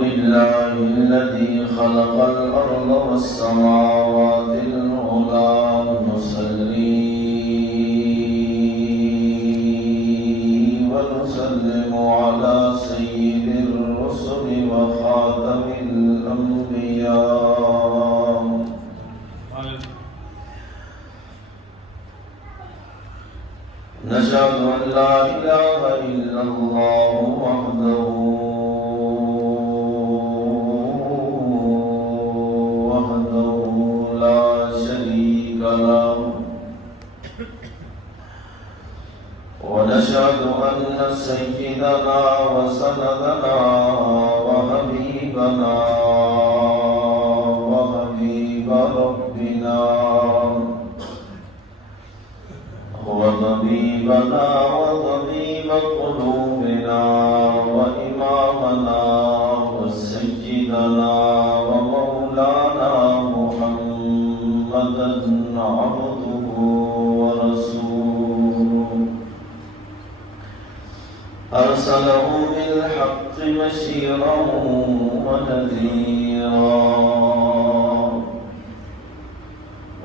لله الذي خلق الأرض والسماوات العلى نصلي ونسلم على سيد الرسل وخاتم الأنبياء نشهد أن لا إله إلا الله وحده لا شريك له ونشهد أن سيدنا وسندنا وحبيبنا وحبيب ربنا هو طبيبنا وطبيب قلوبنا وإمامنا وسيدنا ومولانا محمدا عبده ورسوله أرسله بالحق بشيرا ونذيرا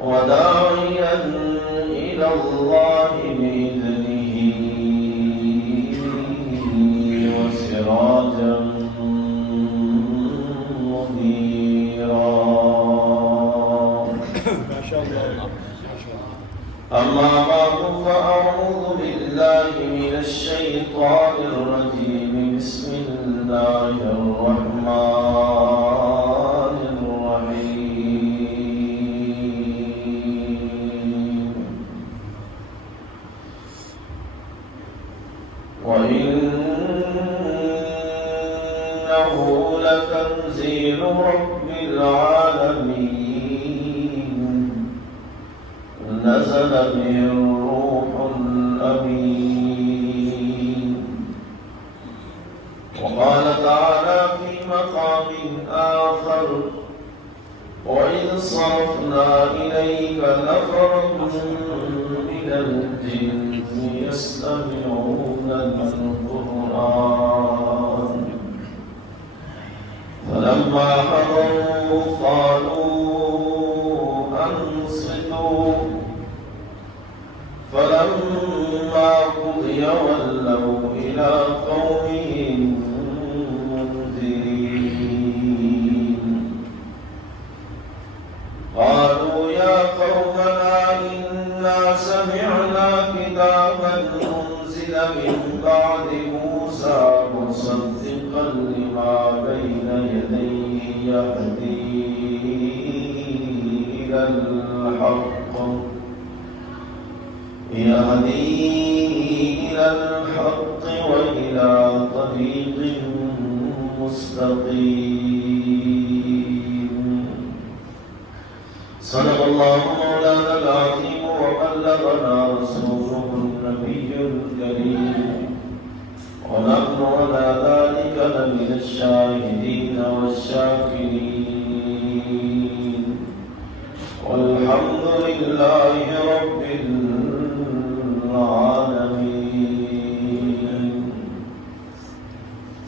وداعيا إلى الله بإذنه وسراجا منيرا ما شاء الله. أما بعد فأعوذ بالله من الشيطان الرجيم بسم الله الرحمن الرحيم وإنه لتنزيل رب العالمين نزل به الروح الأمين وقال تعالى في مقام آخر وإذ صرفنا إليك نفرا من الجن يستمعون القرآن فلما حضروا قالوا أنصتوا فلما قضي ولوا إلى قومهم منذرين قالوا يا قومنا إنا سمعنا كتابا أنزل من بعد موسى مصدقا لما بين يديه يهدي إلى الحق وإلى طريق مستقيم صدق الله مولانا العظيم وبلغنا رسوله النبي الكريم ونحن على ذلك لمن الشاهدين والشاكرين والحمد لله رب العالمين.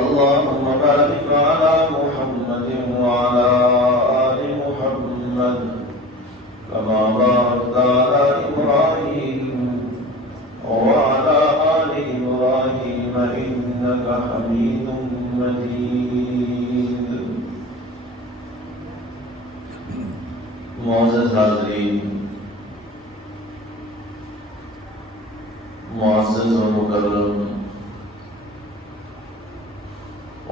اللهم بارك على محمد وعلى آل محمد كما باركت على إبراهيم وعلى آل إبراهيم إنك حميد مجيد. معزز حاضرین، معزز و مکرم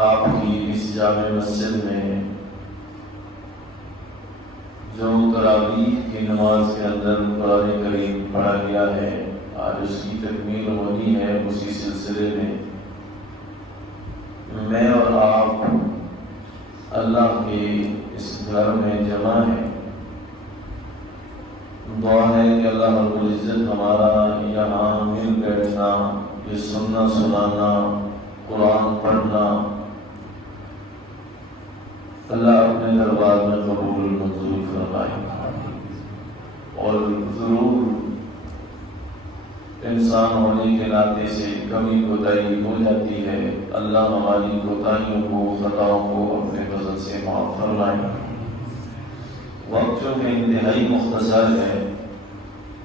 آپ کی اس جامع مسجد میں جو تراویح کی نماز کے اندر قرآن کریم پڑھا گیا ہے، آج اس کی تکمیل ہونی ہے۔ اسی سلسلے میں میں اور آپ اللہ کے اس گھر میں جمع ہیں۔ دعا ہے کہ اللہ رب العزت ہمارا یہاں مل بیٹھنا، یہ سننا سنانا، قرآن پڑھنا اللہ اپنے دربار میں قبول منظور فرمائے۔ اور ضرور انسان ہونے کے ناطے سے کمی کوتاہی ہو جاتی ہے، اللہ ہماری کوتاہیوں کو، خطاؤں کو اپنے فضل سے معاف فرمائے۔ وقت جو کہ انتہائی مختصر ہے،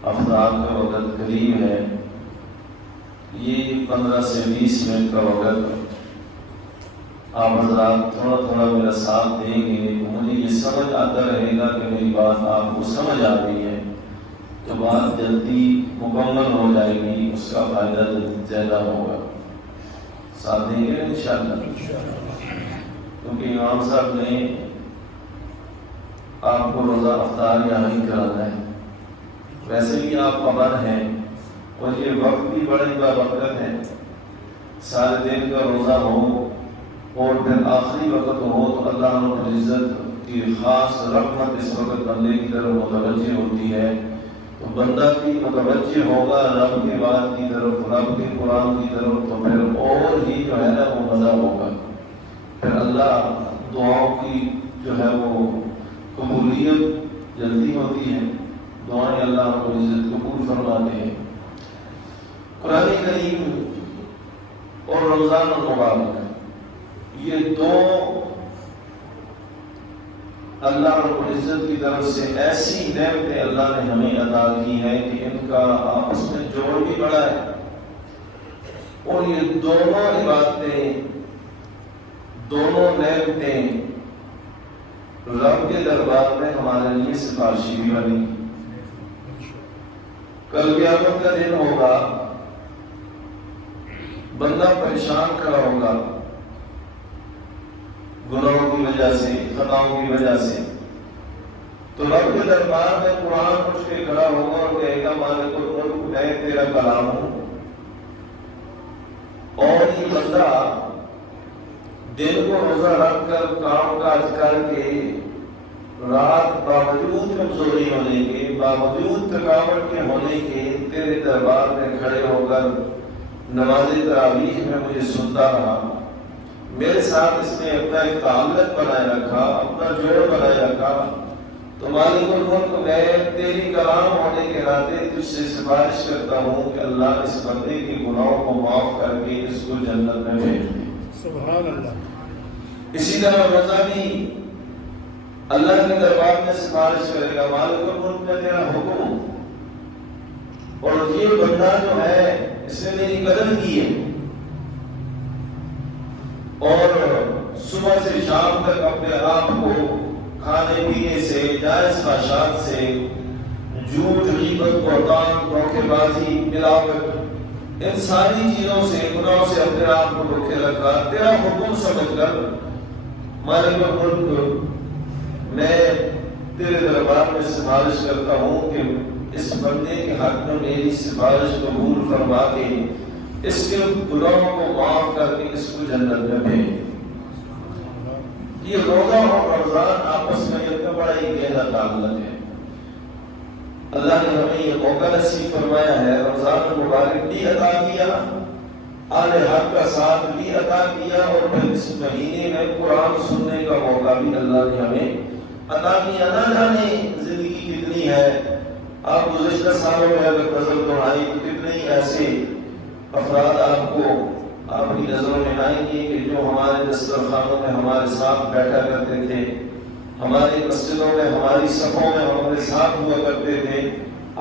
افطار کا وقت قریب ہے، یہ 15 سے 20 منٹ کا وقت آپ حضرات تھوڑا تھوڑا میرا ساتھ دیں گے، مجھے یہ سمجھ آتا رہے گا کہ میری بات آپ کو سمجھ آ رہی ہے تو بات جلدی مکمل ہو جائے گی، اس کا فائدہ زیادہ ہوگا۔ ساتھ دیں گے انشاءاللہ، کیونکہ امام صاحب نے آپ کو روزہ افطار یہاں ہی کرانا ہے۔ ویسے بھی آپ پابند ہیں اور یہ وقت بھی بڑی بابرکت ہے، سارے دن کا روزہ ہو اور پھر آخری وقت ہو تو اللہ رب العزت کی خاص رحمت اس وقت بندے کی طرف متوجہ ہوتی ہے، تو بندہ بھی متوجہ ہوگا رب کی بات کی طرف، رب کے قرآن کی طرف، تو پھر اور ہی جو ہے نا وہ مزہ ہوگا۔ پھر اللہ دعاؤں کی جو ہے وہ قبولیت جلدی ہوتی ہے، دعائیں اللہ رب العزت قبول فرماتے ہیں۔ قرآن کریم اور رمضان المبارک، یہ دو اللہ رب العزت کی طرف سے ایسی نعمتیں اللہ نے ہمیں عطا کی ہیں کہ ان کا آپس میں جوڑ بھی بڑا ہے، اور یہ دونوں عبادتیں، دونوں نعمتیں رب کے دربار میں ہمارے لیے سفارشی بھی بنی۔ کل قیامت کا دن ہوگا، بندہ پریشان کھڑا ہوگا گناہوں کی وجہ سے، خطاؤں کی وجہ سے، تو رب کے دربار میں قرآن پڑھ کے کھڑا ہوگا اور کہے گا مالک الملک میں تیرا کلام ہوں۔ اور یہ بندہ دل کو روزہ رکھ کر کام کاج کر کے رات باوجود کمزوری ہونے کے، باوجود تھکاوٹ کے ہونے کے تیرے دربار میں کھڑے ہو کر نماز تراویح میں مجھے سنتا رہا، میرے ساتھ اس نے اپنا ایک تعلق بنائے رکھا، اپنا جوڑ بنائے رکھا، تو مالک الملک میں تیری کلام ہونے کے ناطے تجھ سے سفارش کرتا ہوں کہ اللہ اس بندے کے گناہوں کو معاف کر کے اس کو جنت میں بھیج دے۔ سبحان اللہ۔ اسی طرح روزہ بھی اللہ کے دربار میں سفارش کرے گا، مالک الملک میں تیرا حکم ہوں، اور یہ بندہ جو ہے اس نے میری قدر کی ہے، اور صبح سے شام تک اپنے آپ کو کھانے پینے سے، جائز خواہشات سے، جھوٹ، غیبت، بہتان، دھوکے بازی، ملاوٹ، ان ساری چیزوں سے، گناہوں سے اپنے آپ کو روکے رکھا، تیرا حکم سمجھ کر مالک الملک میں تیرے دربار میں سفارش کرتا ہوں کہ اس بندے کے حق میں میری سفارش قبول فرما کے اس کے گناہوں کو معاف کر کے اس کو جنت میں بھیج۔ یہ روزہ اور رمضان آپس میں ایک بڑا ہی گہرا تعلق ہے۔ اللہ نے ہمیں یہ موقع نصیب فرمایا ہے، رمضان المبارک بھی عطا کیا، آل حق کا ساتھ بھی عطا کیا، اور پھر اس مہینے میں قرآن سننے کا موقع بھی اللہ نے ہمیں عطا کیا۔ نہ جانے زندگی کتنی ہے، آپ گزشتہ سالوں میں اگر نظر دوڑائی تو کتنے ہی ایسے افراد آپ کو آپ کی نظروں میں آئیں گے کہ جو ہمارے دسترخوانوں میں ہمارے ساتھ بیٹھا کرتے تھے، ہماری مسجدوں میں، ہماری صفوں میں ہمارے ساتھ ہوا کرتے تھے،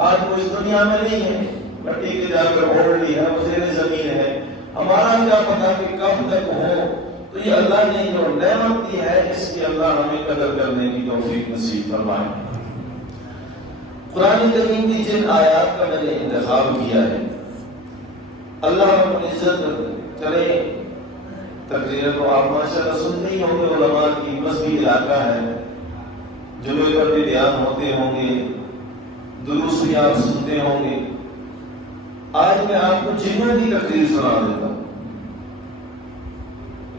آج وہ اس دنیا میں نہیں ہے، مٹی کے جا کر اوڑھ لی ہے، وہ زیر زمین ہے۔ ہمارا کیا پتہ کہ کب تک ہو، تو یہ اللہ نے جو نعمت دی ہے اس کی اللہ ہمیں قدر کرنے کی توفیق نصیب فرمائے۔ قرآن کریم کی جن آیات کا میں نے انتخاب کیا ہے، اللہ رب العزت کرے تقریر تو آپ ماشاءاللہ سنتے ہی ہوں گے، علماء کی مسجد علاقہ ہے، جمعے پر بھی بیان ہوتے ہوں گے، دروس بھی آپ سنتے ہوں گے۔ آج میں آپ کو جنوں کی تقریر سنا دیتا ہوں۔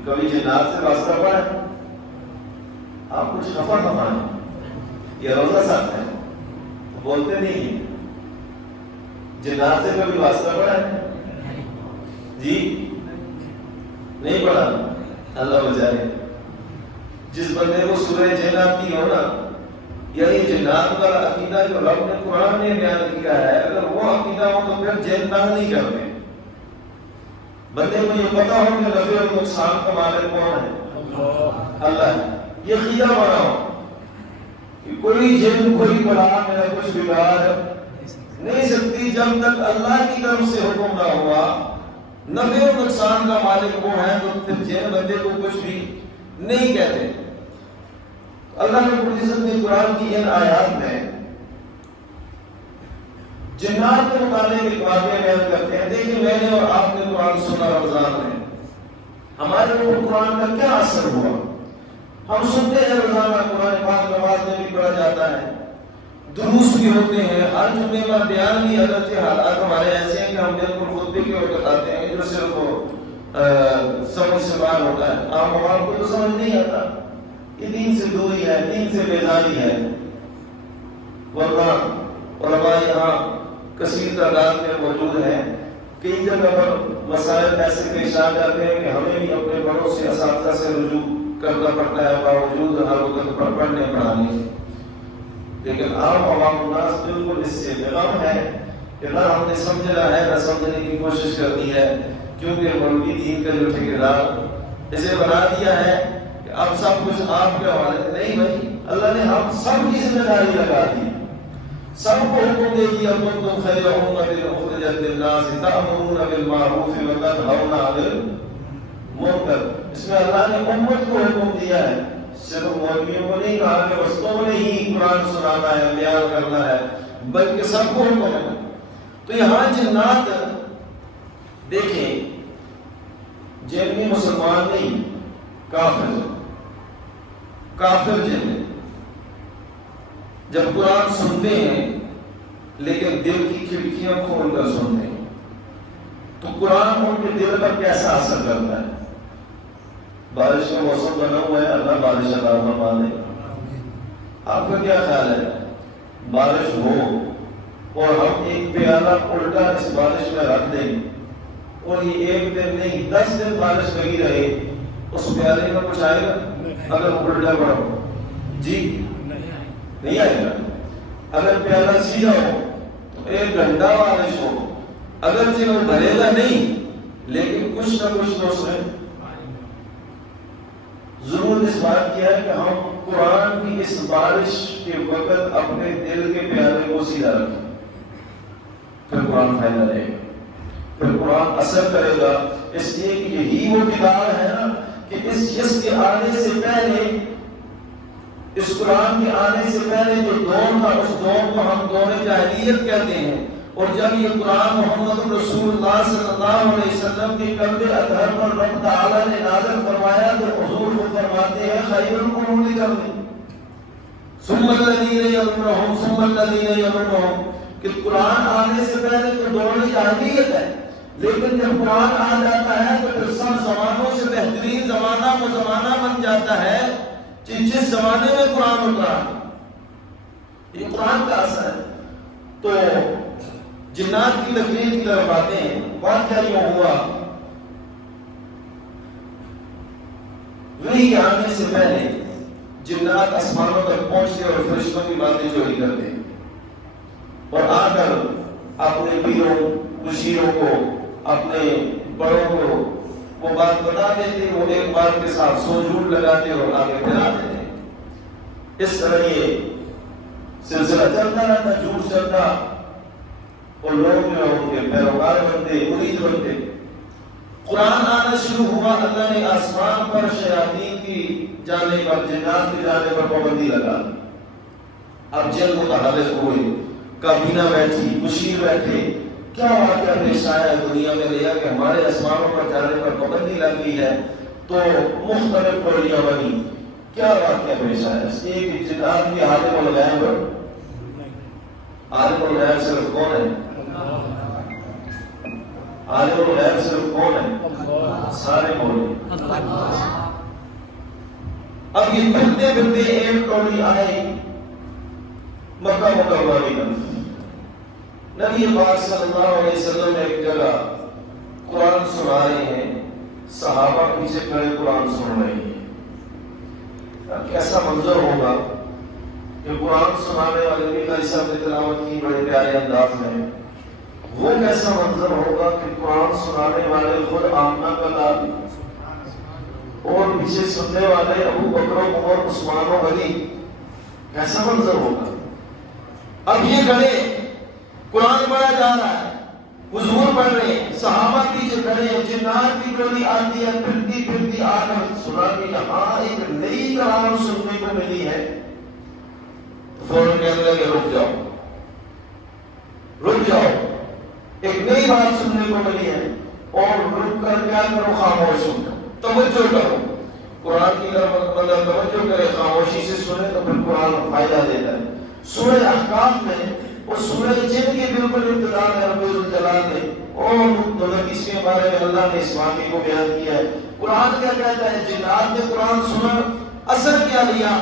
کبھی جنات سے واسطہ پڑا ہے؟ آپ کچھ خفا ہیں، یہ روزہ سخت ہے بولتے نہیں ہیں۔ جنات سے کبھی واسطہ پڑا ہے؟ جی نہیں پڑھا، اللہ بچائے۔ جس بندے کو سورہ جن آتی ہو نا، یعنی جنات والا عقیدہ جو رب نے قرآن میں بیان کیا ہے، اگر وہ عقیدہ ہو تو پھر جن تنگ نہیں کرتے۔ بندے کو یہ پتا ہو کہ نفع اور نقصان کا مالک کون ہے؟ اللہ ہے۔ یہ عقیدہ بنا ہو کہ کوئی جن کوئی بلا میرا کچھ بگاڑ نہیں سکتی جب تک اللہ کی طرف سے حکم نہ ہوا۔ نفع اور نقصان کا مالک وہ ہے تو پھر جن بندے کو کچھ بھی نہیں کہتے۔ اللہ رب العزت نے قرآن کی ان آیات میں جنات کے متعلق ایک واقعہ بیان کرتے ہیں۔ دیکھیں میں نے اور آپ نے قرآن سنا رمضان میں، ہمارے اوپر قرآن کا کیا اثر ہوا؟ ہم سنتے ہیں روزانہ قرآن پاک نماز میں بھی پڑھا جاتا ہے، دروس بھی ہوتے ہیں، ہر جمعے میں بیان بھی، اگرچہ حالات ہمارے ایسے ہیں کہ ہم بالکل خطبے کے وقت بتاتے ہیں جو صرف سمجھ سے باہر ہوتا ہے، عام عوام کو تو سمجھ نہیں آتا۔ یہ دین سے دوری ہے، دین سے بیزاری ہے، ورنہ علماء یہاں کثیر تعداد میں موجود ہیں۔ کئی جگہ پر مسائل ایسے پیش آ جاتے ہیں کہ ہمیں بھی اپنے بڑوں سے، اساتذہ سے رجوع کرنا پڑتا ہے باوجود ہر وقت پڑھنے پڑھانے، لیکن عام عوام الناس بالکل اس سے بےغم ہے کہ نہ ہم نے سمجھنا ہے نہ سمجھنے کی کوشش کرنی ہے، کیونکہ مولوی دین کا جو ٹھیکیدار اسے بنا دیا ہے کہ اب سب کچھ آپ کے حوالے۔ نہیں بھائی، اللہ نے ہم سب کی ذمہ داری لگا دی، سب کو حکم دے دیا، کنتم خیر امۃ اخرجت للناس تأمرون بالمعروف وتنہون عن المنکر۔ اس میں اللہ نے امت کو حکم دیا ہے، صرف مولویوں کو نہیں کہا کہ بس تم نے ہی قرآن سنانا ہے، بیان کرنا ہے، بلکہ سب کو حکم ہے۔ تو یہاں جنات دیکھیں، جن میں مسلمان نہیں، کافر جن جب قرآن سنتے ہیں لیکن دل کی کھڑکیاں کھول کر سنتے ہیں تو قرآن ان کے دل پر کیسا اثر کرتا ہے؟ بارش کا موسم بنا ہوا ہے، اللہ بارش عطا فرما دے۔ آپ کا کیا خیال ہے؟ بارش ہو اور ہم ایک پیالہ الٹا اس بارش میں رکھ دیں اور یہ ایک دن نہیں 10 دن بارش لگی رہے، اس پیالے میں کچھ آئے گا؟ اگر الٹا پڑھو جی نہیں آئے گا۔ اگر پیالہ سیدھا ہو تو 1 گھنٹہ بارش ہو، اگرچہ وہ بھرے گا نہیں لیکن کچھ نہ کچھ تو اس میں ضرور اس بات کیا ہے کہ ہم قرآن کی اس بارش کے وقت اپنے دل کے پیالے کو سیدھا رکھیں، پھر قرآن فائدہ دے گا، پھر قرآن اثر کرے گا۔ اس لیے کہ یہی وہ کتاب ہے نا کہ اس کے آنے سے پہلے، اس قرآن کے آنے سے پہلے جو دور تھا اس دور کو ہم دور جاہلیت کہتے ہیں، اور جب یہ قرآن محمد رسول اللہ صلی اللہ علیہ وسلم کے قلب اطہر پر رب تعالیٰ نے نازل فرمایا تو حضور کو فرماتے ہیں خیر القرون قرنی ثم الذین یلونہم ثم الذین یلونہم، کہ قرآن آنے سے پہلے تو دور جاہلیت ہے، لیکن جب قرآن آ جاتا ہے تو پھر سب زمانوں سے بہترین زمانہ وہ زمانہ بن جاتا ہے جس زمانے میں قرآن اترا۔ یہ قرآن کا اثر ہے۔ تو جنات کی تقریر کی طرف آتے ہیں۔ واقعہ یوں ہوا، وہی آنے سے پہلے جنات آسمانوں تک پہنچتے اور فرشتوں کی باتیں چوری کرتے اور آ کر اپنے پیروں مشیروں کو، اپنے بڑوں کو وہ بات بتا دیتے، وہ ایک بات کے ساتھ سو جھوٹ لگاتے اور آگے پھیلا دیتے۔ اس طرح یہ سلسلہ چلتا رہتا، جھوٹ چلتا اور لوگ جو ان کے پیروکار بنتے، مرید بنتے۔ قرآن آنا شروع ہوا، اللہ نے آسمان پر شیاطین کی جانے پر، جنات کی جانے پر پابندی لگا۔ اب جن متحرک ہوئے، کابینہ بیٹھی، مشیر بیٹھے، کیا واقعہ پیش آیا دنیا میں لیا کہ ہمارے آسمانوں پر جانے پر پابندی لگ گئی ہے، تو مختلف ٹولیاں بنی. کیا واقعہ پیش آیا؟ اس لیے کہ جنات کی عالم الغیب صرف کون ہے؟ عالم الغیب صرف کون ہے؟ سارے بولے. اب یہ پھرتے پھرتے ایک ٹولی آئی مکہ مکرمہ کی طرف. نبی پاک صلی اللہ علیہ وسلم ایک جگہ قرآن سنا رہے ہیں، صحابہ پیچھے کھڑے قرآن سن رہے ہیں. کیسا منظر ہوگا کہ قرآن سنانے والے بھی قاری صاحب نے تلاوت کی بڑے پیارے انداز میں. وہ کیسا منظر ہوگا کہ قرآن سنانے والے خود آمنہ کا لال اور پیچھے سننے والے ابو بکر عمر عثمان و علی. کیسا منظر ہوگا. اب یہ کھڑے قرآن پڑھا جا رہا ہے، حضور پڑھ رہے ہیں، صحابہ پیچھے کھڑے ہیں، جنات کی ٹولی آتی ہے پھرتی پھرتی آ کر سنا کہ یہاں ایک نئی کلام سننے کو ملی ہے. فوراً کہنے لگے رک جاؤ، ایک نئی بات سننے کو ملی ہے، اور رک کر کیا کرو؟ خاموش ہو جاؤ، توجہ کرو. قرآن کی طرف بندہ توجہ کرے، خاموشی سے سنے تو پھر قرآن فائدہ دیتا ہے. سورہ احقاف میں اور سورہ جن کے بالکل ابتدا میں رب الجلال نے اور اس کے بارے میں اللہ نے اس واقعے کو بیان کیا ہے. قرآن کیا کہتا ہے؟ جنات نے قرآن سنا، اثر کیا لیا؟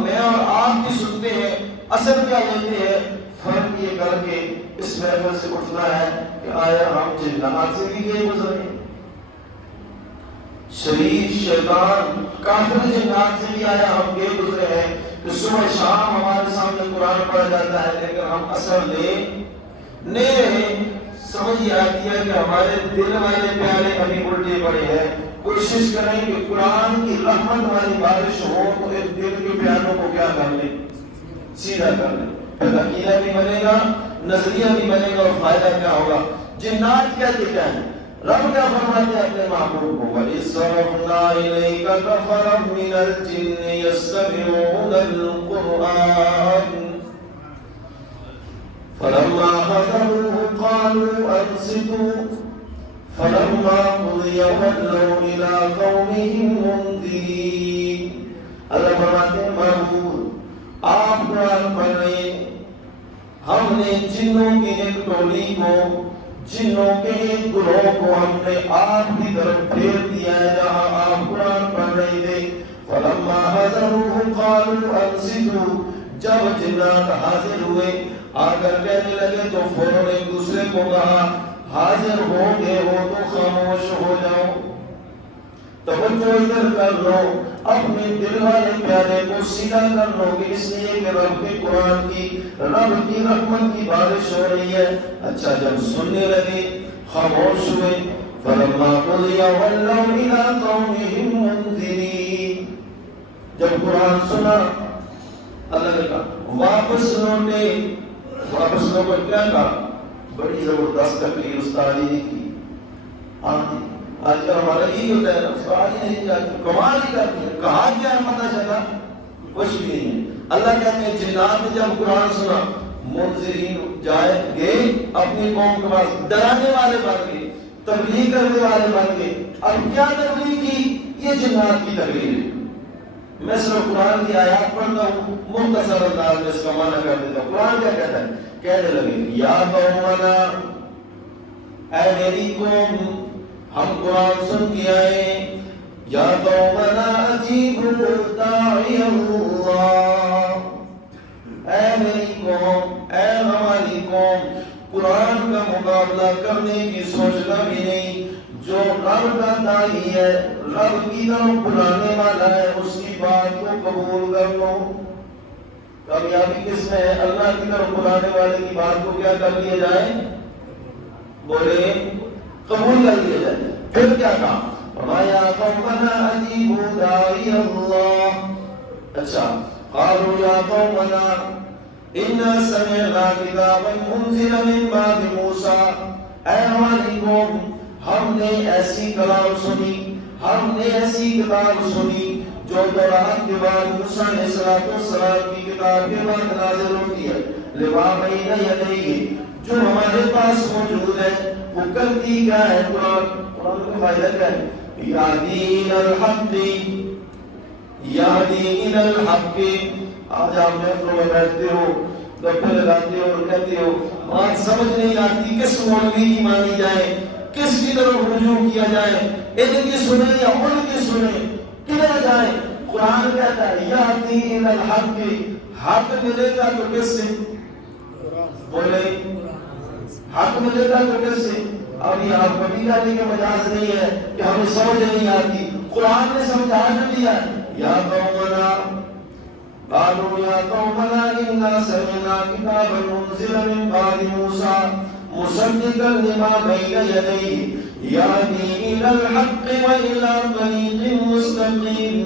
میں اور آپ بھی سنتے ہیں، اثر کیا لیتے ہیں؟ فرق یہ کر کے اس محفل سے اٹھنا ہے کہ آیا ہم جنات سے بھی گئے گزرے، شریر شیطان کافر جنات سے بھی آیا ہم گئے گزرے ہیں کہ صبح شام ہمارے سامنے قرآن پڑھا جاتا ہے لیکن ہم اثر لے نہیں رہے. سمجھ یہ آتی ہے کہ ہمارے دل والے پیارے ابھی الٹے پڑے ہیں. کوشش کریں کہ قرآن کی رحمت والی بارش ہو تو ایک دل کے پیاروں کو کیا کر لیں؟ سیدھا کر لیں. پھر عقیدہ بھی بنے گا، نظریہ بھی بنے گا، اور فائدہ کیا ہوگا؟ جنات کیا دیتا ہے؟ رب کیا فرماتے ہیں اپنے محبوب کو؟ وَإِصْرَفْنَا إِلَيْكَ نَفَرًا مِنَ الْجِنِّ يَسْتَمِعُونَ الْقُرْآنَ فَلَمَّا حَضَرُوهُ قَالُوا أَنصِتُوا فَلَمَّا قُضِيَ وَلَّوْا إِلَىٰ قَوْمِهِمْ مُنذِرِينَ. اللہ فرماتے ہیں محبوب آپ قرآن پڑھ رہے ہیں، ہم نے جنوں کی ایک ٹولی کو، جنوں کے ایک گروہ کو ہم نے آپ کی طرف پھیر دیا ہے جہاں آپ قرآن پڑھ رہے تھے. فَلَمَّا حَضَرُوهُ قَالُوا أَنصِتُوا. جب جنات حاضر ہوئے آ کر کہنے لگے تو فوراً ایک دوسرے کو کہا حاضر ہو گئے ہو تو خاموش ہو جاؤ، توجہ ادھر کر لو، اپنے دل والے پیارے کو سیدھا کر لو کہ اس لیے کہ رب کے قرآن کی، رب کی رحمت کی بارش ہو رہی ہے. اچھا جب سننے لگے خاموش ہوئے. فَلَمَّا قُضِيَ وَلَّوْا إِلَىٰ قَوْمِهِمْ مُنذِرِينَ. جب قرآن سنا اللہ نے کہا واپس لوٹے. واپس لوٹے کیا کہا؟ بڑی زبردست تقریر استاد نے کی. آج کل ہمارا یہی ہوتا ہے، استاد ہی نہیں جاتے، کمال ہی کرتے ہیں، کہا کیا ہے پتہ چلا کچھ بھی نہیں ہے. اللہ کہتے ہیں جنات نے جب قرآن سنا منذرین جائے گئے اپنی قوم کے پاس، ڈرانے والے بن گئے، تبلیغ کرنے والے بن گئے. اب کیا تبلیغ کی؟ یہ جنات کی تبلیغ ہے. میں صرف قرآن کی آیات پڑھتا ہوں، مختصر انداز میں اس کا معنی کر دیتا ہوں. قرآن کیا کہتا ہے؟ کہنے لگے یا قومنا، اے میری قوم، ہم قرآن سن کے آئے. یا قومنا اجیبوا داعی اللہ، اے میری قوم، اے ہماری قوم، قرآن کا مقابلہ کرنے کی سوچنا بھی نہیں. جو رب کا داعی ہے، رب کی طرف بلانے والا ہے، اس کی بات کو قبول کر لو. کامیابی کس میں ہے؟ اللہ کی طرف بلانے والے کی بات کو کیا کر لیا جائے؟ بولے قبول کر لیا جائے. پھر کیا کہا؟ فرمایا قومنا اجیبوا داعی اللہ. اچھا قالوا یا قومنا انا سمعنا کتابا انزل من بعد موسیٰ. اے ہماری قوم، ہم نے ایسی کلام سنی، ہم نے ایسی کتاب سنی جو تورات کے بعد موسیٰ علیہ السلام کی کتاب کے بعد نازل ہوتی ہے. لما بین یدیہ، جو ہمارے پاس موجود ہے وہ کرتی کیا ہے؟ قرآن کا فائدہ کیا ہے؟ یادین الحق، یادین الحق. آج آپ محفلوں میں بیٹھتے ہو، گپے لگاتے ہو اور کہتے ہو بات سمجھ نہیں آتی کس مولوی کی مانی جائے، کس کی طرف رجوع کیا جائے، ان کی سنیں یا ان کی سنیں، کدھر جائیں؟ قرآن کہتا ہے یادین الحق، حق ملے گا تو کس سے؟ بولے حق ملے گا تو کس سے؟ اب یہ آپ کبھی لانے کا مجاز نہیں ہے کہ ہمیں سمجھ نہیں آتی، قرآن نے سمجھا دیا. یا قومنا قالوا یا قومنا انا سمعنا کتابا انزل من بعد موسیٰ مصدقا لما بین یدیہ یہدی الی الحق والى طریق مستقیم.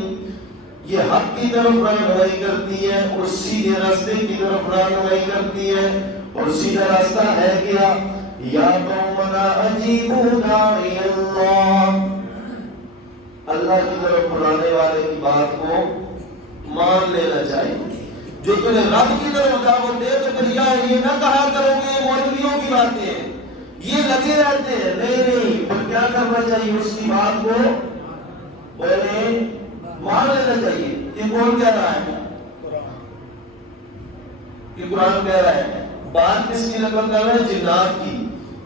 یہ حق کی طرف رہنمائی کرتی ہے اور سیدھے راستے کی طرف رہنمائی کرتی ہے. اور سیدھا راستہ ہے کیا؟ یا قومنا اجیبوا داعی اللہ، اللہ کی طرف بلانے والے کی بات کو مان لینا چاہیے. جو تمہیں رب کی طرف دعوت دے تو پھر یہ نہ کہا کرو گے مولویوں کی باتیں ہیں، یہ لگے رہتے ہیں. نہیں، پھر کیا کرنا چاہیے؟ اس کی بات کو بولے مان لینا چاہیے. یہ کون کہہ رہا ہے؟ یہ قرآن کہہ رہا ہے. بات کس کی نقل کر رہا ہے؟ جنات کی.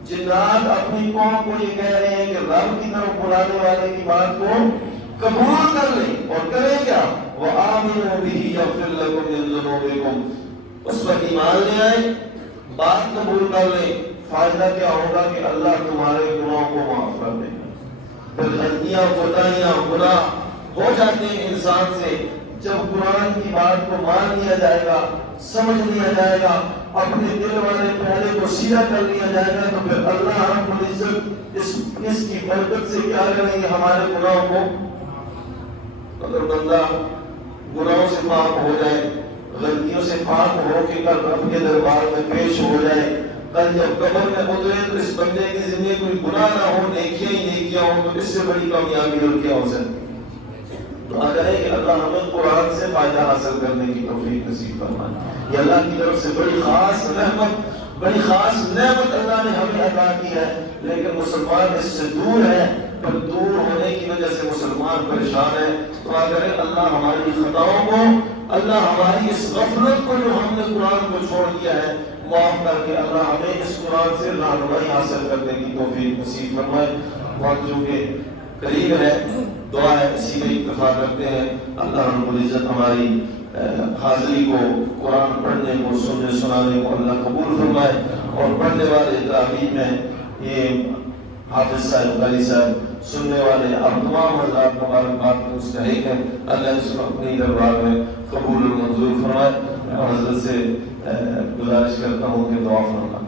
جنات اپنی قوم کو یہ کہہ رہے ہیں کہ رب کی طرف بلانے والے کی بات کو قبول کر لیں اور کریں کیا؟ وَآمِنُوا بِهِ يَغْفِرْ لَكُمْ مِنْ ذُنُوبِكُمْ، اس پر ایمان لے آئیں، بات قبول کر لیں. فائدہ کیا ہوگا کہ اللہ تمہارے گناہوں کو معاف کر دے گا. پھر غلطیاں کوتاہیاں گناہ ہو جاتے ہیں انسان سے. جب قرآن کی بات کو مان لیا جائے گا، سمجھ لیا جائے گا، اپنے دل والے پہلے کو سیدھا کر لیا جائے گا، تو پھر اللہ رب العزت اس کی برکت سے کیا کریں گے؟ ہمارے گناہوں کو. اگر بندہ گناہوں سے پاک ہو جائے، غلطیوں سے پاک ہو کے کل رب کے دربار میں پیش ہو جائے، کل جب قبر میں اترے تو اس بندے کی زندگی کوئی گناہ نہ ہو، نیکیاں ہی نیکیاں ہوں، تو اس سے بڑی کامیابی اور کیا ہو سکتی؟ دعا کریں کہ اللہ ہمیں قرآن سے فائدہ حاصل کرنے کی توفیق نصیب فرمائے. یہ اللہ کی طرف سے بڑی خاص رحمت، بڑی خاص نعمت اللہ نے ہمیں عطا کی ہے. لیکن مسلمان اس سے دور ہے، پر دور ہونے کی وجہ سے مسلمان پریشان ہے. دعا کریں اللہ ہماری خطاؤں کو، اللہ ہماری اس غفلت کو جو ہم نے قرآن کو چھوڑ دیا ہے معاف کر کے اللہ ہمیں اس قرآن سے رہنمائی حاصل کرنے کی توفیق نصیب فرمائے. وقت جو کہ قریب ہے، دعا ہے اسی میں اکتفا کرتے ہیں. اللہ رب العزت ہماری حاضری کو، قرآن پڑھنے کو، سننے سنانے کو اللہ قبول فرمائے. اور پڑھنے والے تعلیم میں یہ حافظ صاحب، قاری صاحب، سننے والے اب تمام حضرات مبارکباد کے مستحق ہیں. اللہ اس کو اپنی دربار میں قبول و منظور فرمائے. میں حضرت سے گزارش کرتا ہوں کہ دعا فرمائے.